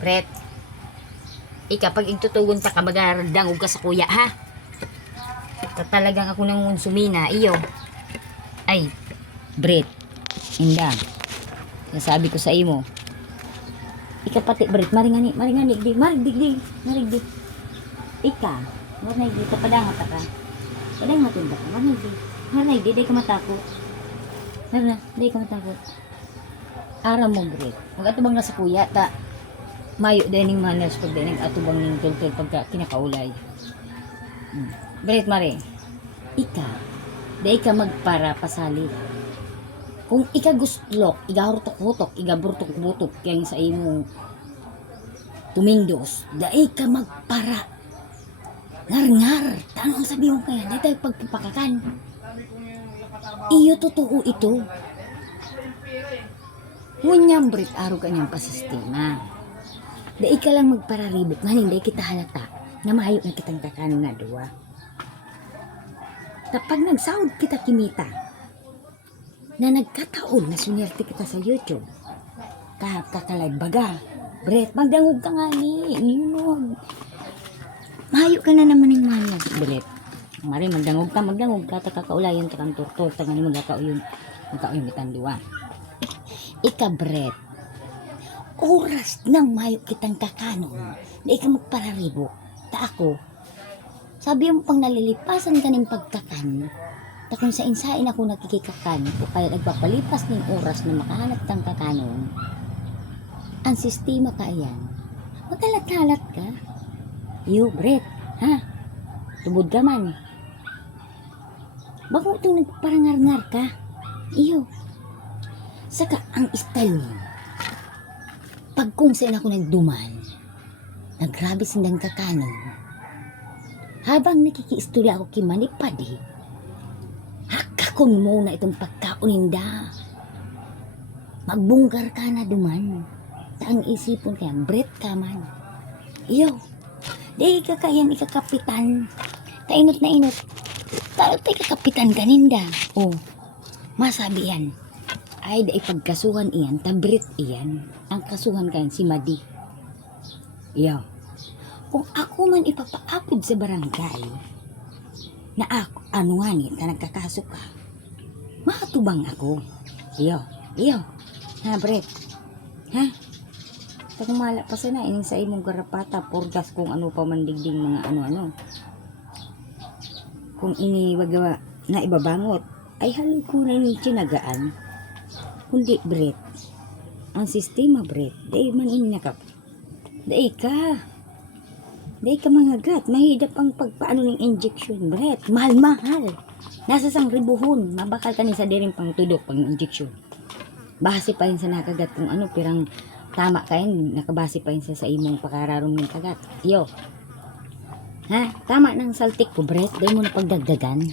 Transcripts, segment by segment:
Bret, kapag itutugon ta ka magarandang ka sa kuya ha. Talagang ako nang sumina iyo. Ay, Bret, inda. Nasabi ko sa imo. Pati Bret, maringani di. Marinay di, padangat ka. Padangat din ba? Marinay di, di ka matakot. Di ka matakot. Aram mo, Bret. Mag-atubang na sa kuya, ta. Mayo din yung manners pag din atubang ng tultol pagka kinakaulay. Bret, mare. Di ka magpara pasali. Kung ika gustlok, iga hutok-hutok, iga burtok-butok, kaya sa imo tumindos, di ka magpara. Ngar-ngar, tanong sabi mo kaya, di tayo pagpapakakan. Iyo totoo ito. Ngunyang Bret, aro kanyang pasistema. Di ka lang magpararibok, nga hindi kita halata, na mahayo na kitang kakanon na duwa. Kapag nagsahod kita kimita, na nagkataon na sunyerte kita sa YouTube, kakalive baga, Bret, magdangog ka nga ni, mahayo ka na naman yung manya, Bret. Mari, magdangog ka, kakaulayan, takang turtor, takang magkakauyon kitang duwa. Bret, oras nang mahayo kitang kakanon, na ika magpararibok, ta ako, sabi mo pang nalilipasan ka ng pagkakan, ta kung sa insain ako nakikikakan, o kaya nagpapalipas ng oras na makahanap ng kakanon, ang sistema ka ayan, magalat-halat ka. Iyo, Bret, ha? Tubod ka man. Bako itong nagparangar-ngar ka? Iyo. Saka ang style mo, pag kung saan ako nagduman, nagrabe sindang kakanon, habang nakikiistorya ako kay Manipadi, hakakon mo na itong pagkauninda. Magbungkar ka na duman. Ang isipon kaya, Bret ka man. Iyo, di ka kayan ikakapitan. Tainot na inot. Tayo tayo kakapitan kaninda. O, masabi yan. Ay, da ipagkasuhan iyan, ta Bret iyan. Ang kasuhan kayan si Madi. Iyo, kung ako man ipapaapod sa barangay, na ako, ano nga ni, na nagkakaso ka, makatubang ako. Iyo, ha Bret, ha? Kung malapasan na, ining sa imong garapata, purgas kung ano pa man digding mga ano-ano. Kung iniwagawa na ibabangot, ay haloy ko na yung tinagaan. Kundi Bret, ang sistema Bret, dahil man ininakap, dahil ka mangagat, mahidap ang pagpaano ng injection, Bret, mahal. Nasa sang ribuhon, mabakal ka ni sa diring pang tudok, pang injection. Base pa yun sa nakagat kung ano, pirang tama ka yun, nakabase pa yun sa imong pakararong ng kagat. Yo, ha, tama ng saltik ko, Bret, dahil mo na pagdagdagan.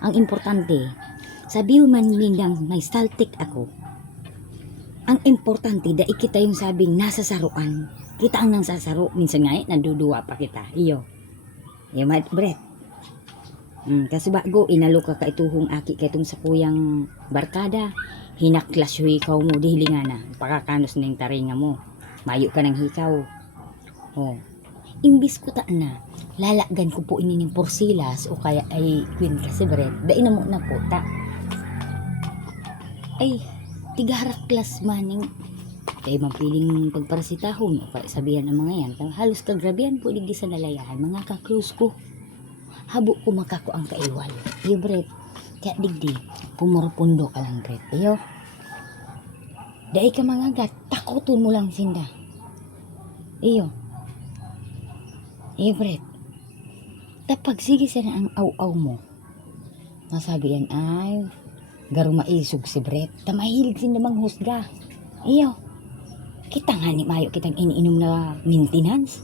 Ang importante, sabi mo man nindang may saltik ako. Ang importante, dahil kita yung sabing nasa saruan. Kita ang nang sasaro, minsan nga nanduduwa pa kita. Iyo, Bret. Kasi bago, inalo ka ituhong aki kaitong sa kuyang barkada. Hinaklas yung hikaw mo, di hilinga na. Pakakanos na yung taringa mo. Mayo ka ng hikaw. Imbis ko ta na, lalaggan ko po inining porsilas o kaya ay queen kasi Bret. Dain na mo na po ta. Ay, tigaraklas maning. Kaya mapiling pagparasitahon o kaya sabihan ng mga yan. Halos kagrabihan po digdi sa nalayahan. Mga ka-close ko. Habo ko makako ang kaiwal. Iyo Bret. Kaya digdi. Pumurapundo ka lang Bret. Iyo. Dahil ka mangagat. Takutin mo lang sinda. Iyo. Iyo Bret. Tapag sige sana ang aw-aw mo. Masabi yan ay garo maisog si Bret. Tamahilig sinda manghusga. Iyo. Kita nga ni mayo kitang iniinom na maintenance.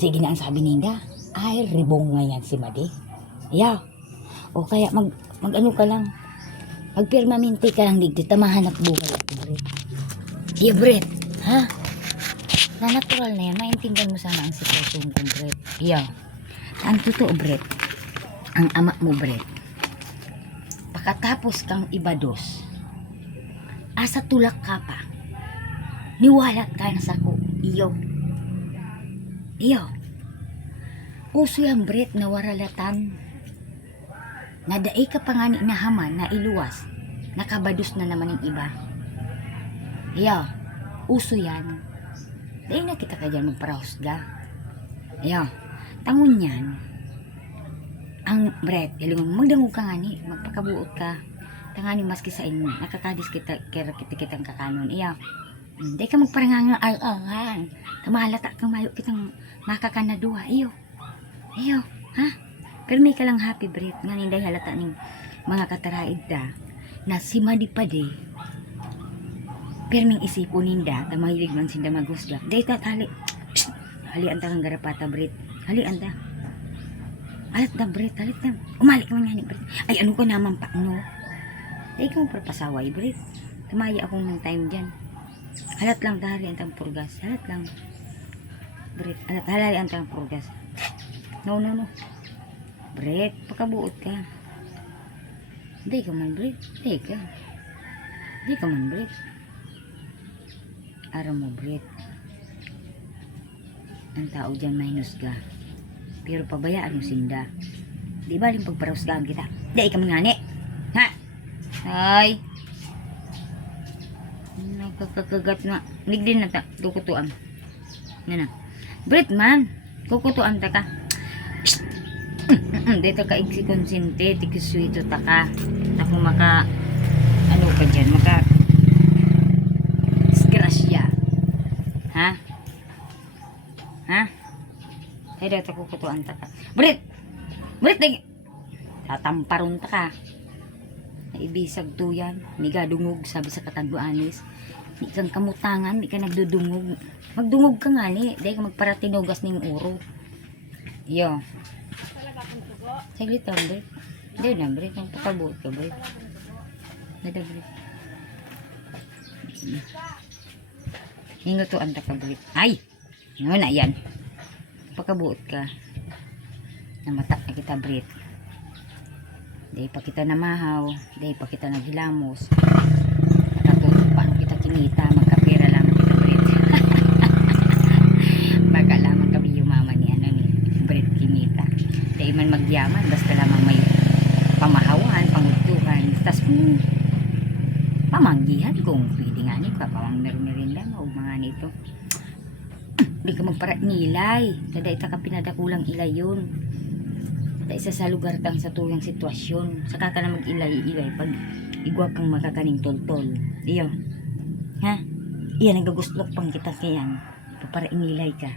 Sige na ang sabi ninda. Ay, ribong nga yan si Madi. Yeah. O kaya mag-ano ka lang. Magpirmamente ka lang digdi. Tamahanap buhay. Yeah, Bret. Ha? Na natural na yan. Maintindihan mo sana ang sitwasyon kong Bret. Yeah. Ang totoo, Bret. Ang ama mo, Bret. Pakatapos kang ibados. Asa tulak ka pa. Niwalat ka na sako. Iyo. Iyo. Uso yung Brit na waralatan. Nadaay ka pa nga ni nahaman na iluwas. Nakabados na naman yung iba. Iyo. Uso yan. Dahil na kita ka dyan magparahusga. Iyo. Tangon yan. Ang Bret, ilungan magdangog ka nga ni. Magpakabuot ka. Tangani maski sa inyo. Nakakadis kitang kakanon. Iyo. Hindi ka magparangang al-angan. Kamalata kang mayo kitang nakakanaduha. Iyo. Iyo. Ha? Pero may ka lang happy Brit. Nga ninday halata ng mga kataraid da. Na si Madipade. Pero may isipo ninda. Tamahilig man sinda magusga. Dahil hali. Hali anta kang garapata Brit. Hali anta. Alat na Brit. Halit na. Umalik ka man nga ni Brit. Ay ano ko naman pa no. Dahil ka magpapasaway Brit. Tumaya ako ng time dyan. Halat lang dahil ang purgas. Halat lang. Brit. Halali ang purgas. No. Brit. Pagkabuot ka. Hindi ka man Brit. Hindi ka man Brit. Araw mo Brit. Ang tao dyan may nusga. Pero pabayaan mo sinda. Di ba rin pagparahusgaan kita? Hindi ka man ngani. Ha? Ay. Nakakakagat na. Nigdin na ta. Kukutuan. Yan na. Brit man. Kukutuan ta ka. Dito ka iksikonsinte. Tikisuito ta ka. Ako maka ano ka dyan. Maka disgrasya. Ha? Ha? Ay dito kukutuan ta ka. Brit! Brit! Tatamparun ta ka. Naibisag to yan. Hindi ka dungog, sabi sa katagbuanis. Hindi kang kamutangan, hindi ka nagdudungog. Magdungog ka nga ni. Dahil ka magparatinugas ng uro. Yo. Saglit lang, Brit. Hindi na, Brit. Ang pakabuot ka, Brit. Dada, Brit. Hingo to, anta ka, Brit. Ay! Ano na, yan. Pakabuot ka. Namatak na kita, Brit. Dahil pa kita namahaw, dahil pa kita naghilamos. Nakatulog paano kita kinita, magkapira lang kita Brit. Baka lamang kami yumaman ni Brit kinita. Dahil man magyaman, basta lamang may pamahawan, pangugtuhan. Tas pamanggihan kung pwede nga nito, pamang meron-merinda mo, mga nito. Hindi ka magparat nilay. Dada ita ka pinadakulang ilay yun. Isa sa lugar kang sa tuyang sitwasyon. Saka ka na mag-ilay-ilay pag igwag kang makakaning tol-tol. Iyo. Ha? Iyan, nagaguslok pang kita kayan. Para inilay ka.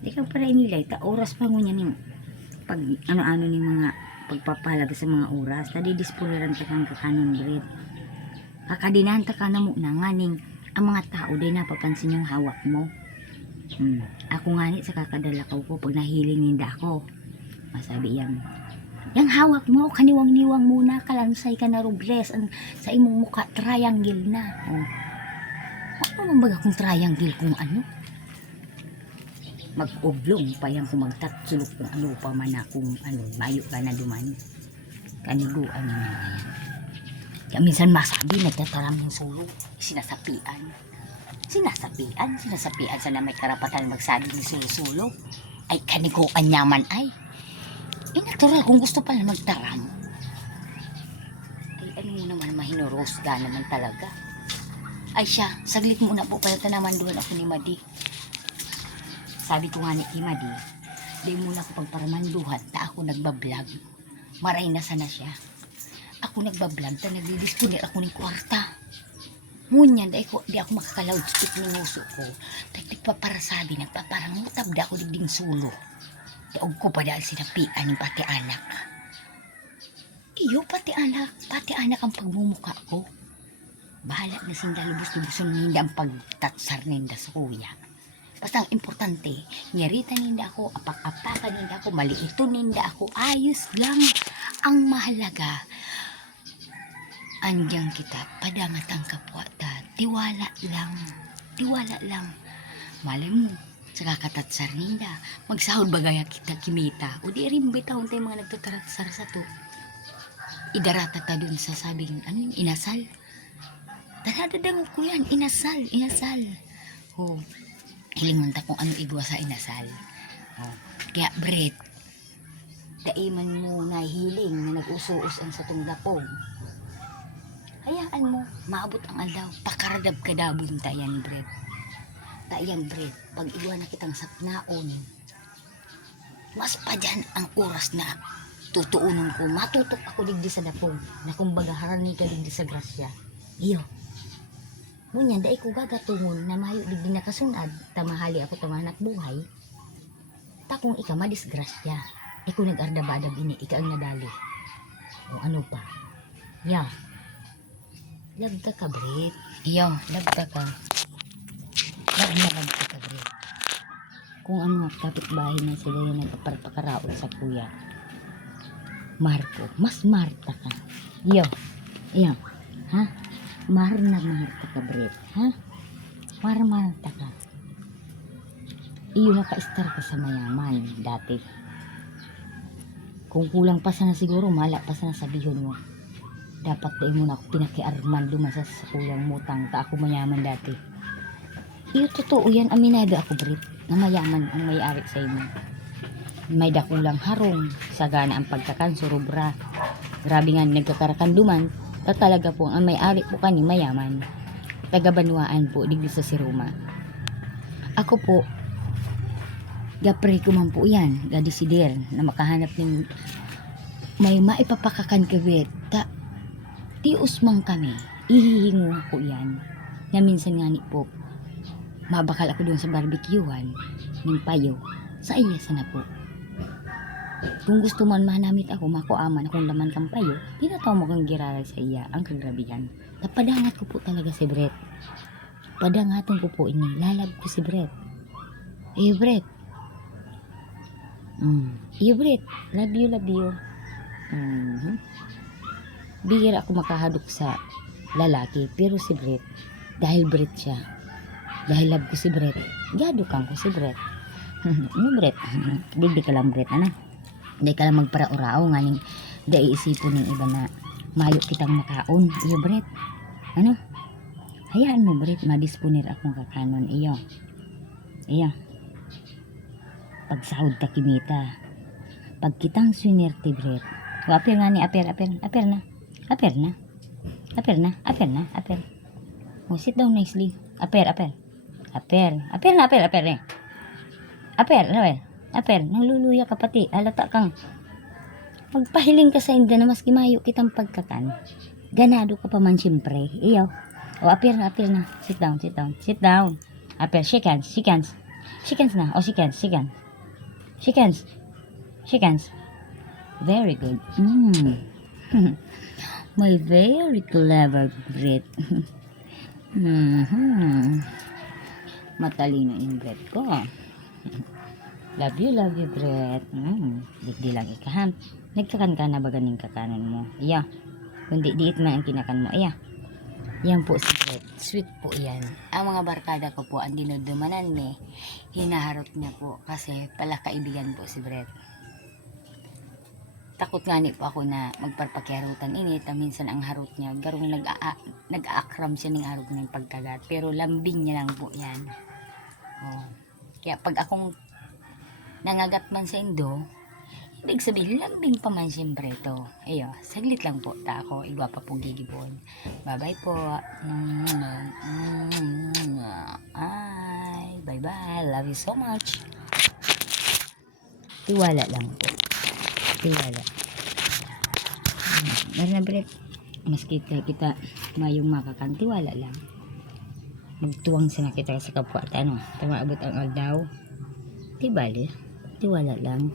Di ka para inilay. Ta oras pa ngunyan yung pag ano-ano ni mga pagpapalaga sa mga oras. Tadi dispuliran ka kang kakanon Brit. Kakadinanta ka na mo na nganing ang mga tao day napapansin yung hawak mo. Ako nga ni sa kakadala ko pag nahiling ninda ako. Masabi yan. Yang hawak mo, kaniwang-niwang muna, kalansay ka na Robles. Sa imong mukha, triangle na. Oh. Ano man baga kung triangle kung ano? Mag-oblong pa yan kung magtatsulok kung ano pa man na kung ano, mayo ka na dumani. Kaniguan niya na yan. Kaya minsan masabi, nagtataram ng sulong, sinasapian. Sinasapian sana may karapatan magsabi ni sulo-sulo. Ay, kaniguan nyaman ay. Natural, kung gusto pala magtaram. Ay, ano mo naman, mahinurosga naman talaga. Ay siya, saglit muna po pala tanaman doon ako ni Madi. Sabi ko nga ni Madi, di muna ako pagparamanduhan ta ako nagbablog. Maray na sana siya. Ako nagbablog ta nagdidisponer ako ng kwarta. Ngunyan, di ako makaka-loudspeak ng uso ko. Nagpaparasabi, nagpaparangutab da ako digding sulo. Daog ko pa dahil sinapian ng pati anak. Iyo, pati anak ang pagmumuka ko. Bahala na sinda lubos-lubuson ninda ang pagtatsar ninda sa kuya. Basta ang importante, nyarita ninda ako, apak-apakan ninda ako, maliito ninda ako, ayos lang. Ang mahalaga, andiyan kita, padangat ang kapwata, tiwala lang. Malay mo, sa kakatatsar ninda, magsahod bagaya kita kimita. O di rin bitawon tayo mga nagtatatsar sa to. Idarata ta dun sa sabing, ano yung inasal? Dadadang ko yan, inasal. Oh, hilingon ta kung ano igwa sa inasal. Oh, kaya Bret, daiman mo na hiling na nag-usuos ang sa tunggapong. Hayaan mo, maabot ang aldaw, pakaradab kadabon tayan Bret. Tayan Bret, pag iwa na kitang sapnaon, mas pa dyan ang oras na tutuunan ko, matutok ako digdi sa dapong, na kumbaga harani ka digdi sa grasya. Iyo, ngunyan, dai ko gagatungon na mahayo digdi nakasunad, tamahali ako tamanak buhay, takong ika madisgrasya. Ikaw nag-ardabadab ini, ika ang nadali. O ano pa? Ya, lagta ka, Bret. Iyo, lagta ka. Lagta ka, Bret. Kung ano, kapitbahay na sila yung nagpaparapakaraot sa kuya Marco, mas Marta ka. Iyo, ha? Marta ka, Bret, ha? Marta ka. Iyo, naka-star ka sa mayaman dati. Kung kulang pa sana siguro, mala pa sana sabihon mo. Dapat tayo muna ako pinakiarman dumasas sa kulang mutang ta ako mayaman dati. Iyo, totoo yan, aminado ako, Bret, na mayaman ang may-ari sa inyo. May dakulang harong, sagana ang pagkakan, surubra. Grabe nga nagkakarakanduman, talaga po ang may-ari po kani mayaman. Taga-Banwaan po, digdi sa Siroma. Ako po, gapre ko man po yan, gadisider, na makahanap ng may maipapakakan ka, Bret. Tius man kami, ihihingo ako yan. Na minsan nga ni po, mabakal ako doon sa barbecuehan, ng payo, sa iya sana po. Kung gusto man manamit ako, makuaman akong laman kang payo, tinataw mo kang giraray sa iya, ang kagrabihan. Napadangat ko po talaga si Bret. Padangaton ko po ini, lalab ko si Bret. Bret. Bret, love you. Bihira ako makahadok sa lalaki, pero si Bret, dahil Bret siya, dahil love ko si Bret, gadukang ko si Bret. Bret, di ka lang Bret, ano? Di ka lang magparaurao nga ning di iisipon ng iba na mayo kitang makaon. Iyo, Bret, ano? Hayaan mo, Bret, madisponer akong kakanon. Iyo, pagsahod ta kimita, pag kitang swinerte, Bret. O, apir nga ni, apir na. O, sit down nicely. Apir na. Nangluluya ka pati, halata kang magpahiling ka sa inda na mas kimayo kitang pagkakan. Ganado ka pa man siyempre. Iyo. O, apir na. Sit down. Apir, shake hands na. O, shake hands. Very good. My very clever Bret. Matalino yung Bret ko. Love you, Bret. Di lang ikaham. Nagkakan ka na ba ganing kakanan mo? Iya. Kundi diit man ang kinakan mo. Iya. Yan po si Bret. Sweet po yan. Ang mga barkada ko po, ang dinudumanan ni, hinaharot niya po kasi pala kaibigan po si Bret. Takot nga po ako na magparpakiharutan init. Minsan ang harot niya, garong nag-aakram siya ng harot ng pagkagat. Pero lambing niya lang po yan. Oh. Kaya pag akong nangagat man sa indo, ibig sabihin, lambing pa man siyempre ito. Ayo, saglit lang po. Ta ako, igwa pa pong gigibon. Bye-bye po. Bye-bye. Love you so much. Tiwala lang po. Tiwala. Meron na, Bret. Mas kita mayong makakan. Tiwala lang. Magtuwang sana kita sa kapwa. At ano, tumaabot ang aldaw. Tibali. Tiwala lang.